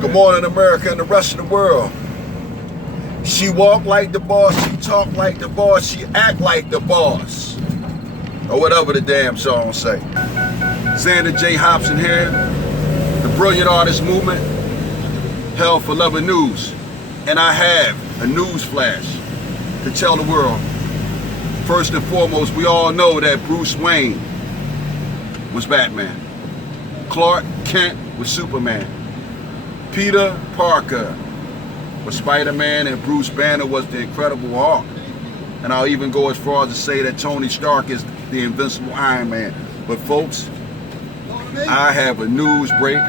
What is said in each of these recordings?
Good morning, America and the rest of the world. She walk like the boss, she talk like the boss, she act like the boss. Or whatever the damn song say. Xander J. Hobson here, the Brilliant Artist Movement, Hell for Love and News. And I have a news flash to tell the world. First and foremost, we all know that Bruce Wayne was Batman. Clark Kent was Superman. Peter Parker was Spider-Man, and Bruce Banner was the Incredible Hulk. And I'll even go as far as to say that Tony Stark is the Invincible Iron Man. But folks, I have a news break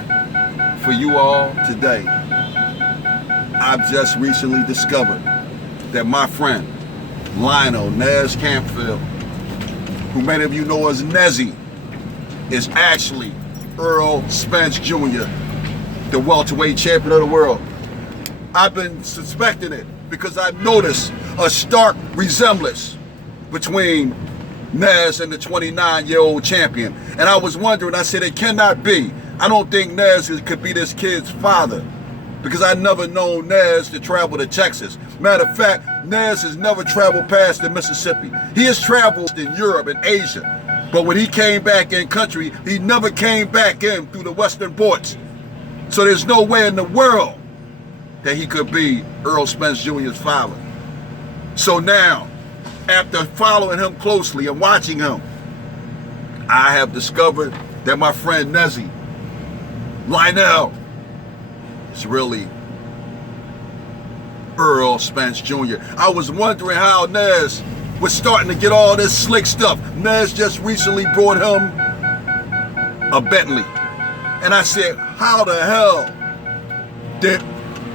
for you all today. I've just recently discovered that my friend, Lionel Nez Campfield, who many of you know as Nezzy, is actually Errol Spence Jr., the welterweight champion of the world. I've been suspecting it because I've noticed a stark resemblance between Nez and the 29-year-old champion. And I was wondering, I said, it cannot be. I don't think Nez could be this kid's father because I've never known Nez to travel to Texas. Matter of fact, Nez has never traveled past the Mississippi. He has traveled in Europe and Asia. But when he came back in country, he never came back in through the western ports. So there's no way in the world that he could be Errol Spence Jr.'s father. So now, after following him closely and watching him, I have discovered that my friend Nezzy, Lionel, is really Errol Spence Jr. I was wondering how Nez was starting to get all this slick stuff. Nez just recently brought him a Bentley. And I said, how the hell did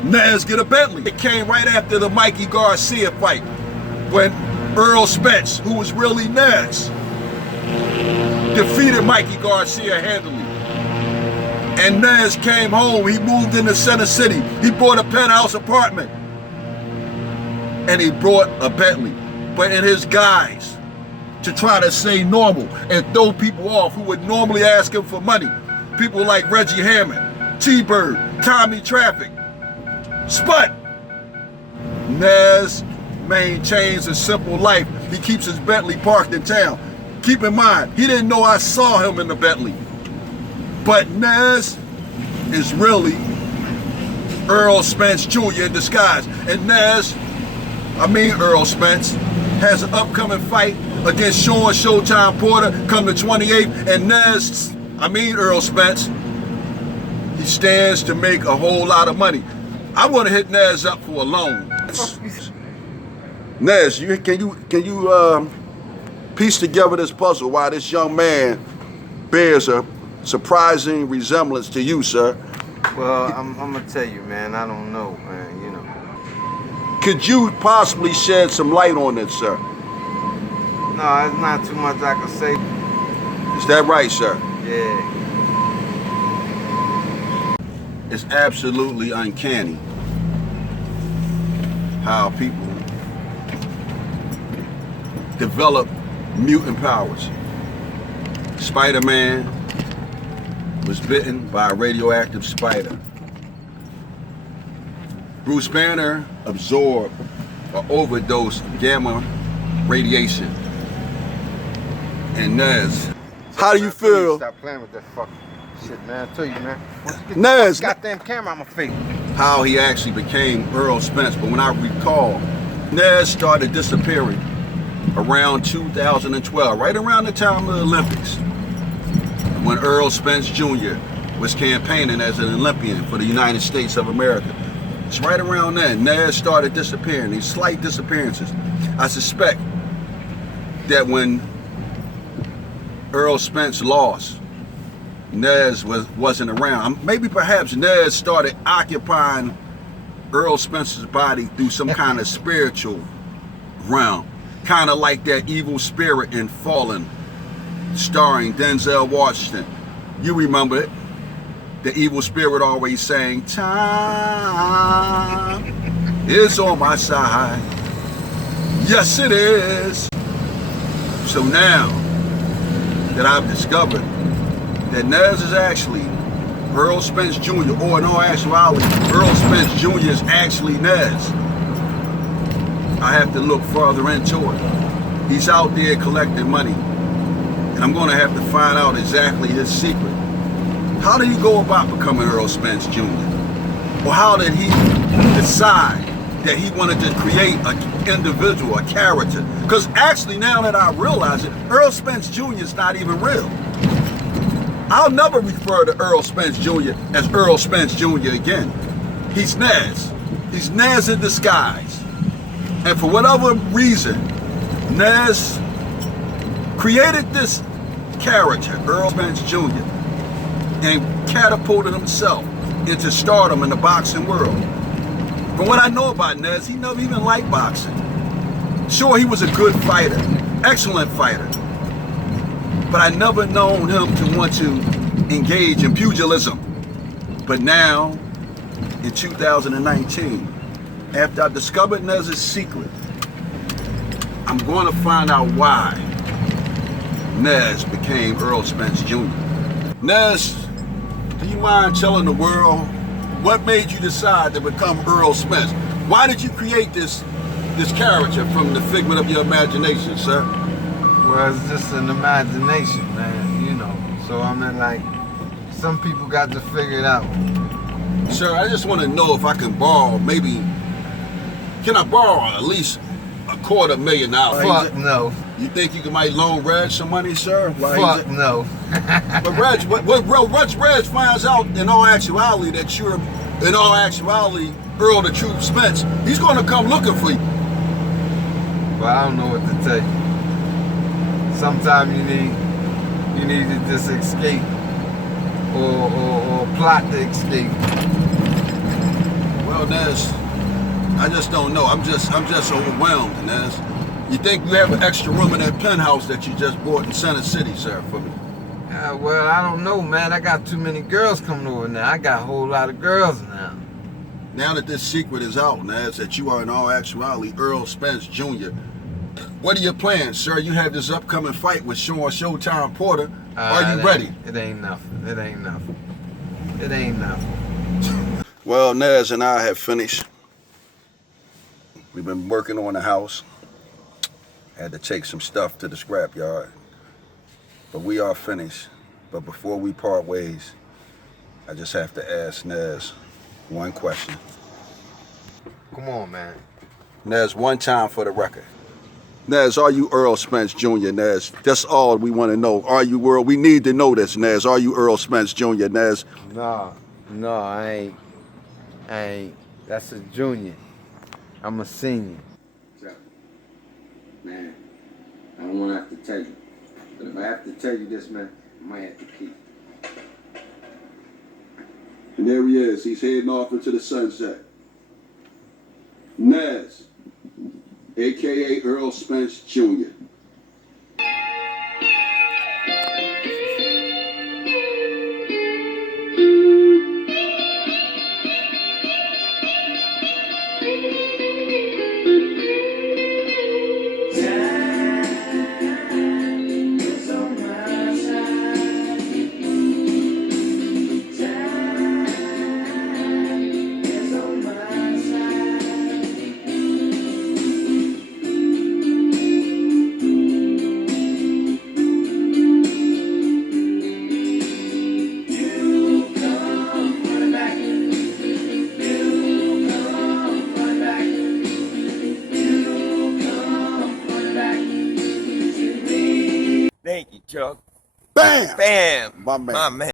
Nez get a Bentley? It came right after the Mikey Garcia fight when Errol Spence, who was really Nez, defeated Mikey Garcia handily. And Nez came home, he moved into Center City, he bought a penthouse apartment, and he brought a Bentley. But in his guise, to try to stay normal and throw people off who would normally ask him for money. People like Reggie Hammond, T-Bird, Tommy Traffic, Spud. Nez maintains a simple life. He keeps his Bentley parked in town. Keep in mind, he didn't know I saw him in the Bentley. But Nez is really Errol Spence Jr. in disguise. And Errol Spence, has an upcoming fight against Sean Showtime Porter come the 28th. And Errol Spence, he stands to make a whole lot of money. I want to hit Nez up for a loan. Nez, can you piece together this puzzle why this young man bears a surprising resemblance to you, sir? Well, I'm gonna tell you, man, I don't know, man, you know. Could you possibly shed some light on this, sir? No, it's not too much I can say. Is that right, sir? Yeah. It's absolutely uncanny how people develop mutant powers. Spider-Man was bitten by a radioactive spider. Bruce Banner absorbed or overdosed gamma radiation. And Nez, how do you feel? Stop playing with that fucking shit, man. I tell you, man. Nez, goddamn camera on my face. How he actually became Errol Spence. But when I recall, Nez started disappearing around 2012, right around the time of the Olympics, when Errol Spence Jr. was campaigning as an Olympian for the United States of America. It's right around then, Nez started disappearing, these slight disappearances. I suspect that when Errol Spence lost, Nez wasn't around. Maybe perhaps Nez started occupying Errol Spence's body through some kind of spiritual realm. Kind of like that evil spirit in Fallen, starring Denzel Washington. You remember it? The evil spirit always saying, time is on my side. Yes, it is. So now that I've discovered that Nez is actually Earl Spence Jr., or in all actuality, Earl Spence Jr. is actually Nez. I have to look further into it. He's out there collecting money, and I'm going to have to find out exactly his secret. How did he go about becoming Earl Spence Jr.? Or how did he decide that he wanted to create an individual, a character? Because actually, now that I realize it, Earl Spence Jr. is not even real. I'll never refer to Earl Spence Jr. as Earl Spence Jr. again. He's Nez. He's Nez in disguise. And for whatever reason, Nez created this character, Earl Spence Jr., and catapulted himself into stardom in the boxing world. From what I know about Nez, he never even liked boxing. Sure, he was a good fighter, excellent fighter, but I never known him to want to engage in pugilism. But now, in 2019, after I discovered Nez's secret, I'm going to find out why Nez became Earl Spence Jr. Nez, do you mind telling the world what made you decide to become Earl Spence? Why did you create this character from the figment of your imagination, sir? Well, it's just an imagination, man, you know. So I mean, like, some people got to figure it out. Sir, I just want to know if I can borrow, can I borrow at least $250,000? Fuck no. You think you might loan Reg some money, sir? Fuck no. But Reg, once Reg finds out in all actuality that you're, in all actuality, Earl the True Spence, he's going to come looking for you. But I don't know what to tell you. Sometimes you need to just escape or plot to escape. Well, Nez, I just don't know. I'm just overwhelmed, Nez. You think you have an extra room in that penthouse that you just bought in Center City, sir, for me? Well, I don't know, man. I got too many girls coming over now. I got a whole lot of girls now. Now that this secret is out, Nez, that you are in all actuality Earl Spence Jr., what are your plans, sir? You have this upcoming fight with Showtime Porter. Are you ready? It ain't nothing. It ain't nothing. It ain't nothing. Well, Nez and I have finished. We've been working on the house. Had to take some stuff to the scrapyard. But we are finished. But before we part ways, I just have to ask Nez one question. Come on, man. Nez, one time for the record. Nez, are you Earl Spence Jr., Nez? That's all we want to know. Are you Earl? We need to know this, Nez. Are you Earl Spence Jr., Nez? No, I ain't. That's a junior. I'm a senior. Man, I don't want to have to tell you. But if I have to tell you this, man, I might have to keep. And there he is. He's heading off into the sunset. Nez, a.k.a. Earl Spence Jr. Thank you, Chuck. Bam! Bam! My man. My man.